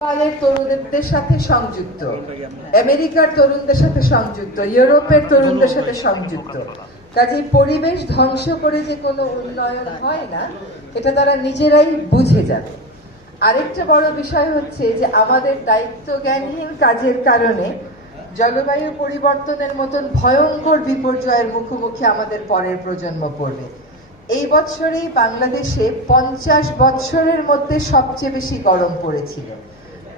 নেপালের তরুণদের সাথে সংযুক্ত, আমেরিকার তরুণদের সাথে সংযুক্ত, ইউরোপের তরুণদের সাথে সংযুক্ত। কাজে পরিবেশ ধ্বংস করে যে কোনো উন্নয়ন হয় না, এটা তারা নিজেরাই বুঝে যাবে। আরেকটা বড় বিষয় হচ্ছে যে আমাদের দায়িত্ব জ্ঞানহীন কাজের কারণে জলবায়ু পরিবর্তনের মতন ভয়ঙ্কর বিপর্যয়ের মুখোমুখি আমাদের পরের প্রজন্ম পড়বে। এই বছরেই বাংলাদেশে পঞ্চাশ বছরের মধ্যে সবচেয়ে বেশি গরম পড়েছিল।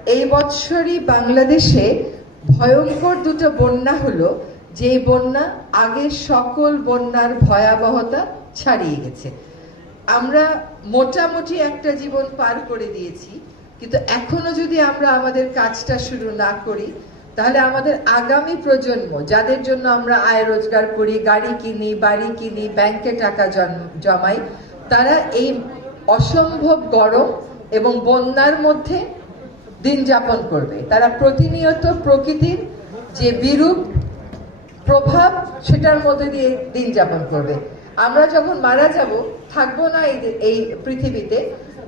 এই বছরই বাংলাদেশে ভয়ঙ্কর দুটো বন্যা হলো যে বন্যা আগের সকল বন্যার ভয়াবহতা ছাড়িয়ে গেছে। আমরা মোটামুটি একটা জীবন পার করে দিয়েছি, কিন্তু এখনও যদি আমরা আমাদের কাজটা শুরু না করি, তাহলে আমাদের আগামী প্রজন্ম, যাদের জন্য আমরা আয় রোজগার করি, গাড়ি কিনি, বাড়ি কিনি ব্যাংকে টাকা জমাই, তারা এই অসম্ভব গরম এবং বন্যার মধ্যে দিন যাপন করবে। তারা প্রতিনিয়ত প্রকৃতির যে বিরূপ প্রভাব, সেটার মধ্যে দিয়ে দিন যাপন করবে। আমরা যখন মারা যাব, থাকব না এই এই পৃথিবীতে,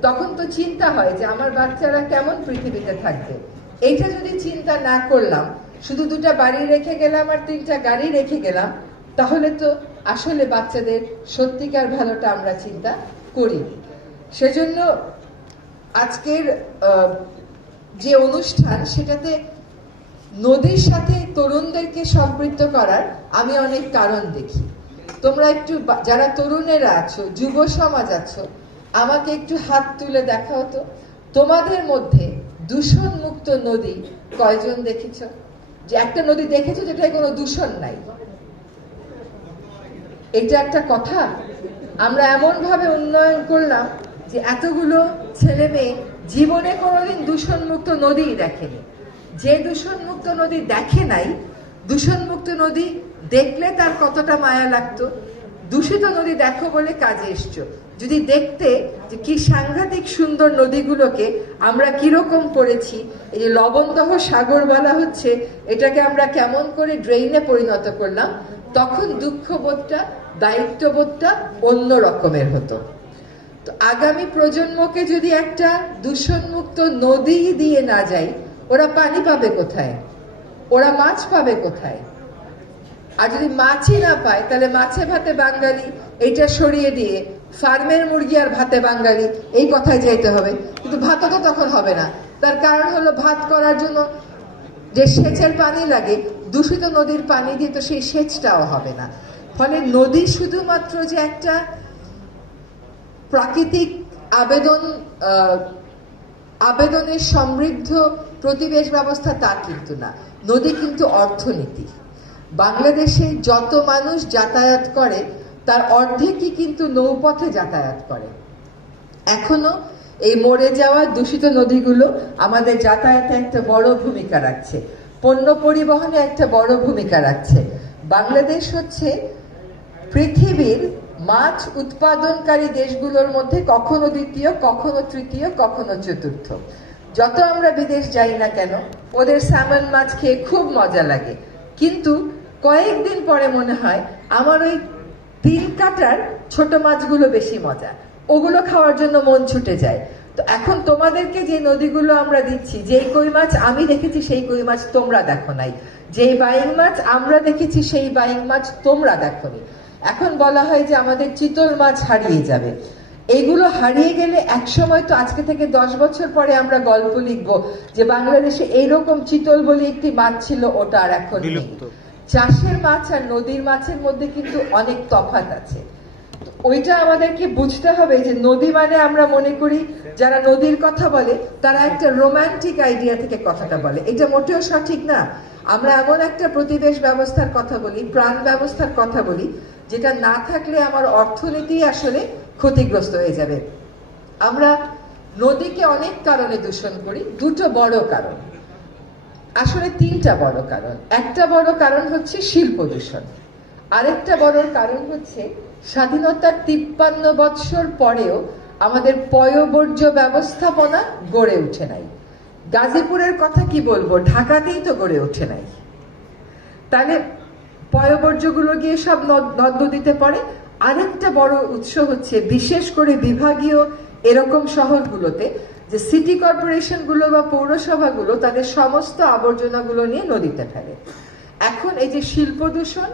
তখন তো চিন্তা হয় যে আমার বাচ্চারা কেমন পৃথিবীতে থাকবে। এইটা যদি চিন্তা না করলাম, শুধু দুটো বাড়ি রেখে গেলাম আর তিনটা গাড়ি রেখে গেলাম, তাহলে তো আসলে বাচ্চাদের সত্যিকার ভালোটা আমরা চিন্তা করি সেজন্য আজকের যে অনুষ্ঠান সেটাতে নদীর সাথে তরুণদেরকে সম্পৃক্ত করার আমি অনেক কারণ দেখি। তোমরা একটু যারা তরুণেরা আছো, যুব সমাজ আছো, আমাকে একটু হাত তুলে দেখাও তো। তোমাদের মধ্যে দূষণ মুক্ত নদী কয়জন দেখেছ? যে একটা নদী দেখেছ যেটায় কোনো দূষণ নাই? এটা একটা কথা? আমরা এমন ভাবে উন্নয়ন করলাম যে এতগুলো ছেলে মেয়ে জীবনে কোনোদিন দূষণমুক্ত নদী দেখেনি। যে দূষণমুক্ত নদী দেখে নাই, দূষণমুক্ত নদী দেখলে তার কতটা মায়া লাগতো? দূষিত নদী দেখো বলে কাজে এসছো। যদি দেখতে যে কি সাংঘাতিক সুন্দর নদীগুলোকে আমরা কীরকম করেছি এই যে লবণদহ সাগর বলা হচ্ছে, এটাকে আমরা কেমন করে ড্রেইনে পরিণত করলাম, তখন দুঃখবোধটা, দায়িত্ববোধটা অন্য রকমের হতো। তো আগামী প্রজন্মকে যদি একটা দূষণমুক্ত নদী দিয়ে না যাই ওরা পানি পাবে কোথায়? ওরা মাছ পাবে কোথায়? আর যদি মাছই না পায়, তাহলে মাছে ভাতে বাঙালি, এইটা সরিয়ে দিয়ে ফার্মের মুরগি আর ভাতে বাঙালি, এই কথায় যেতে হবে। কিন্তু ভাতও তো তখন হবে না। তার কারণ হলো ভাত করার জন্য যে সেচের পানি লাগে, দূষিত নদীর পানি দিয়ে তো সেই সেচটাও হবে না। ফলে নদী শুধুমাত্র যে একটা প্রাকৃতিক আবেদন আবেদনের সমৃদ্ধ প্রতিবেশ ব্যবস্থা তা কিন্তু না। নদী কিন্তু অর্থনীতি। বাংলাদেশে যত মানুষ যাতায়াত করে, তার অর্ধেকই কিন্তু নৌপথে যাতায়াত করে। এখনও এই মরে যাওয়া দূষিত নদীগুলো আমাদের যাতায়াতে একটা বড় ভূমিকা রাখছে। পণ্য পরিবহনে একটা বড় ভূমিকা রাখছে। বাংলাদেশ হচ্ছে পৃথিবীর মাছ উৎপাদনকারী দেশগুলোর মধ্যে কখনো দ্বিতীয়, কখনো তৃতীয়, কখনো চতুর্থ। যত আমরা বিদেশ যাই না কেন, ওদের স্যামন মাছ খেয়ে খুব মজা লাগে। কিন্তু কয়েকদিন পরে মনে হয়, আমার ওই তিল কাটার ছোট মাছগুলো বেশি মজা। ওগুলো খাওয়ার জন্য মন ছুটে যায়। তো এখন তোমাদেরকে যে নদীগুলো আমরা দিচ্ছি, যেই কই মাছ আমি দেখেছি, সেই কই মাছ তোমরা দেখো নাই। যেই বাইং মাছ আমরা দেখেছি, সেই বাইং মাছ তোমরা দেখোনি এখন বলা হয় যে আমাদের চিতল মাছ হারিয়ে যাবে। এইগুলো হারিয়ে গেলে একসময় তো আজকে থেকে দশ বছর পরে আমরা গল্প লিখব যে বাংলাদেশে এইরকম চিতল বলে একটি মাছ ছিল ওটা আর এখন চাষের মাছ আর নদীর মাছের মধ্যে কিন্তু অনেক তফাত আছে। ওইটা আমাদেরকে বুঝতে হবে যে নদী মানে আমরা মনে করি যারা নদীর কথা বলে তারা একটা রোমান্টিক আইডিয়া থেকে কথাটা বলে। এটা মোটেও সঠিক না। আমরা এমন একটা প্রতিবেশ ব্যবস্থার কথা বলি, প্রাণ ব্যবস্থার কথা বলি, যেটা না থাকলে আমার অর্থনীতি আসলে ক্ষতিগ্রস্ত হয়ে যাবে। আমরা নদীকে অনেক কারণে দূষণ করি, দুটো বড় কারণ। আসলে তিনটা বড় কারণ। একটা বড় কারণ হচ্ছে শিল্প দূষণ। আরেকটা বড় কারণ হচ্ছে স্বাধীনতার তিপ্পান্ন বৎসর পরেও আমাদের পয়বর্জ্য ব্যবস্থাপনা গড়ে উঠে নাই। গাজীপুরের কথা কি বলব? ঢাকাতেই তো গড়ে ওঠে নাই। তাহলে পয়বর্জ্যগুলো গিয়ে সব নদ নদ নদীতে পড়ে। আরেকটা বড় উৎস হচ্ছে বিশেষ করে বিভাগীয় এরকম শহরগুলোতে, যে সিটি কর্পোরেশনগুলো বা পৌরসভাগুলো তাদের সমস্ত আবর্জনাগুলো নিয়ে নদীতে ফেলে। এখন এই যে শিল্প দূষণ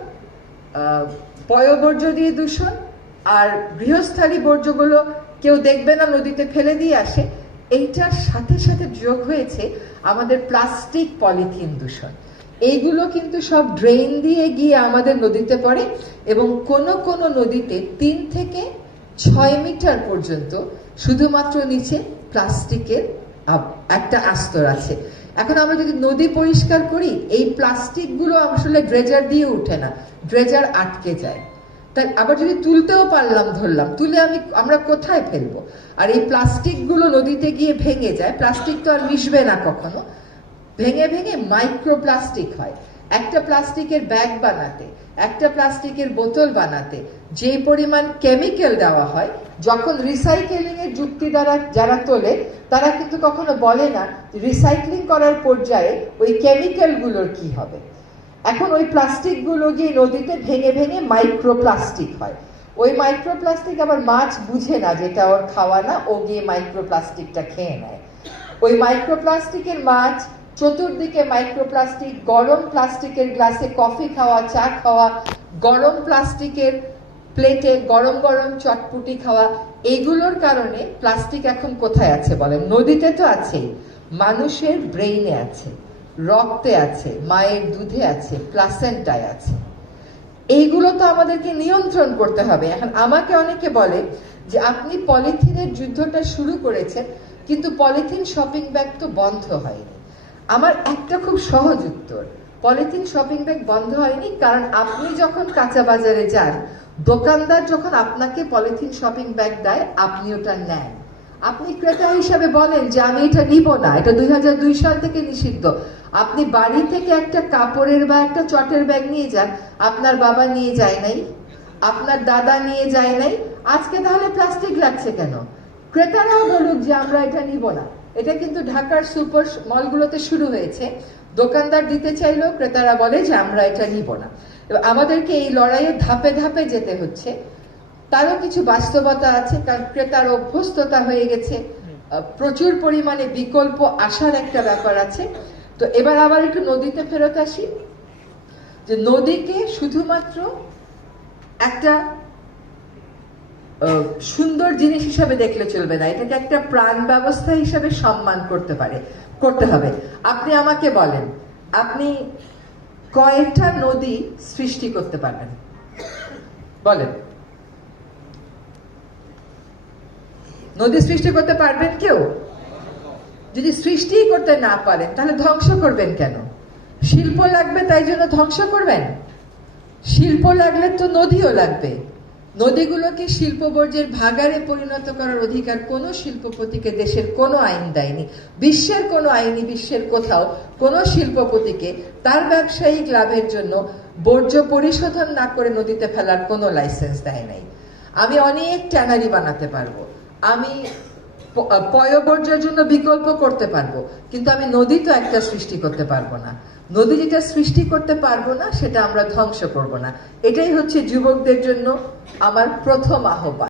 পয়বর্জ্য দিয়ে দূষণ আর গৃহস্থালী বর্জ্যগুলো কেউ দেখবে না নদীতে ফেলে দিয়ে আসে। এইটার সাথে সাথে যোগ হয়েছে আমাদের প্লাস্টিক পলিথিন দূষণ। এইগুলো কিন্তু সব ড্রেন দিয়ে গিয়ে আমাদের নদীতে পড়ে এবং কোন কোন নদীতে তিন থেকে ছয় মিটার পর্যন্ত শুধুমাত্র নিচে প্লাস্টিকের একটা আস্তর আছে। এখন আমরা যদি নদী পরিষ্কার করি, এই প্লাস্টিকগুলো আসলে ড্রেজার দিয়ে উঠে না, ড্রেজার আটকে যায়। তাই আবার যদি তুলতেও পারলাম, ধরলাম, তুলে আমি, আমরা কোথায় ফেলব? আর এই প্লাস্টিকগুলো নদীতে গিয়ে ভেঙে যায়, প্লাস্টিক তো আর মিশবে না কখনো। ভেঙে ভেঙে মাইক্রোপ্লাস্টিক হয়। একটা প্লাস্টিকের ব্যাগ বানাতে, একটা প্লাস্টিকের বোতল বানাতে যে পরিমাণ কেমিক্যাল দেওয়া হয়, যখন রিসাইকেলিং এর যুক্তি দ্বারা যারা তোলে, তারা কিন্তু কখনো বলে না রিসাইক্লিং করার পর্যায়ে ওই কেমিক্যালগুলোর কি হবে। এখন ওই প্লাস্টিকগুলো গিয়ে নদীতে ভেঙে ভেঙে মাইক্রোপ্লাস্টিক হয়। ওই মাইক্রোপ্লাস্টিক আবার মাছ বুঝে না যেটা ওর খাওয়া না, ও গিয়ে মাইক্রোপ্লাস্টিকটা খেয়ে নেয়। ওই মাইক্রোপ্লাস্টিকের মাছ চতুর্দিকে মাইক্রোপ্লাস্টিক গরম প্লাস্টিকের গ্লাসে কফি খাওয়া, চা খাওয়া, গরম প্লাস্টিকের প্লেটে গরম গরম চটপুটি খাওয়া, এগুলোর কারণে প্লাস্টিক এখন কোথায় আছে বলেন? নদীতে তো আছেই। মানুষের ব্রেইনে আছে। রক্তে আছে, মায়ের দুধে আছে প্লাসেন্টায় আছে। এইগুলো তো আমাদেরকে নিয়ন্ত্রণ করতে হবে। এখন আমাকে অনেকে বলে যে, আপনি পলিথিনের যুদ্ধটা শুরু করেছেন, কিন্তু পলিথিন শপিং ব্যাগ তো বন্ধ হয়নি। আমার একটা খুব সহজ উত্তর, পলিথিন শপিং ব্যাগ বন্ধ হয়নি কারণ আপনি যখন কাঁচা বাজারে যান, দোকানদার যখন আপনাকে পলিথিন শপিং ব্যাগ দেয়, আপনি ওটা নেন। আপনি ক্রেতা হিসাবে বলেন যে আমি এটা নিব না, এটা দুই সাল থেকে নিষিদ্ধ। আপনি বাড়ি থেকে একটা কাপড়ের বা একটা চটের ব্যাগ নিয়ে যান, আপনার বাবা নিয়ে যায় নাই, আপনার দাদা নিয়ে যায় নাই, আজকে তাহলে প্লাস্টিক লাগছে কেন? ক্রেতারাও বলুক যে আমরা এটা নিব না। এটা কিন্তু ঢাকার সুপার মলগুলোতে শুরু হয়েছে। দোকানদার দিতে চাইলেও ক্রেতারা বলে যে আমরা এটা নিব না। আমাদেরকে এই লড়াইয়ে ধাপে ধাপে যেতে হচ্ছে। তারও কিছু বাস্তবতা আছে কারণ ক্রেতার অভ্যস্ততা হয়ে গেছে। প্রচুর পরিমাণে বিকল্প আসার একটা ব্যাপার আছে। তো এবার আবার একটু নদীতে ফেরত আসি। যে নদীকে শুধুমাত্র একটা সুন্দর জিনিস হিসাবে দেখলে চলবে না। এটাকে একটা প্রাণ ব্যবস্থা হিসাবে সম্মান করতে পারে, করতে হবে। আপনি আমাকে বলেন, আপনি কয়টা নদী সৃষ্টি করতে পারবেন? বলেন। নদী সৃষ্টি করতে পারবেন কেউ? যদি সৃষ্টি করতে না পারেন, তাহলে ধ্বংস করবেন কেন? শিল্প লাগবে, তাই জন্য ধ্বংস করবেন? শিল্প লাগলে তো নদীও লাগবে। নদীগুলোকে শিল্প বর্জ্যের ভাগারে পরিণত করার অধিকার কোনো শিল্পপতিকে, দেশের কোনো আইন দেয়নি। বিশ্বের কোনো আইনি, বিশ্বের কোথাও কোনো শিল্পপতিকে তার ব্যবসায়িক লাভের জন্য বর্জ্য পরিশোধন না করে নদীতে ফেলার কোনো লাইসেন্স দেয় নাই। আমি অনেক ট্যানারি বানাতে পারব। আমি পয়বর্জ্যের জন্য বিকল্প করতে পারব, কিন্তু আমি নদী তো একটা সৃষ্টি করতে পারব না। নদী যেটা সৃষ্টি করতে পারব না, সেটা আমরা ধ্বংস করব না। এটাই হচ্ছে যুবকদের জন্য আমার প্রথম আহ্বান।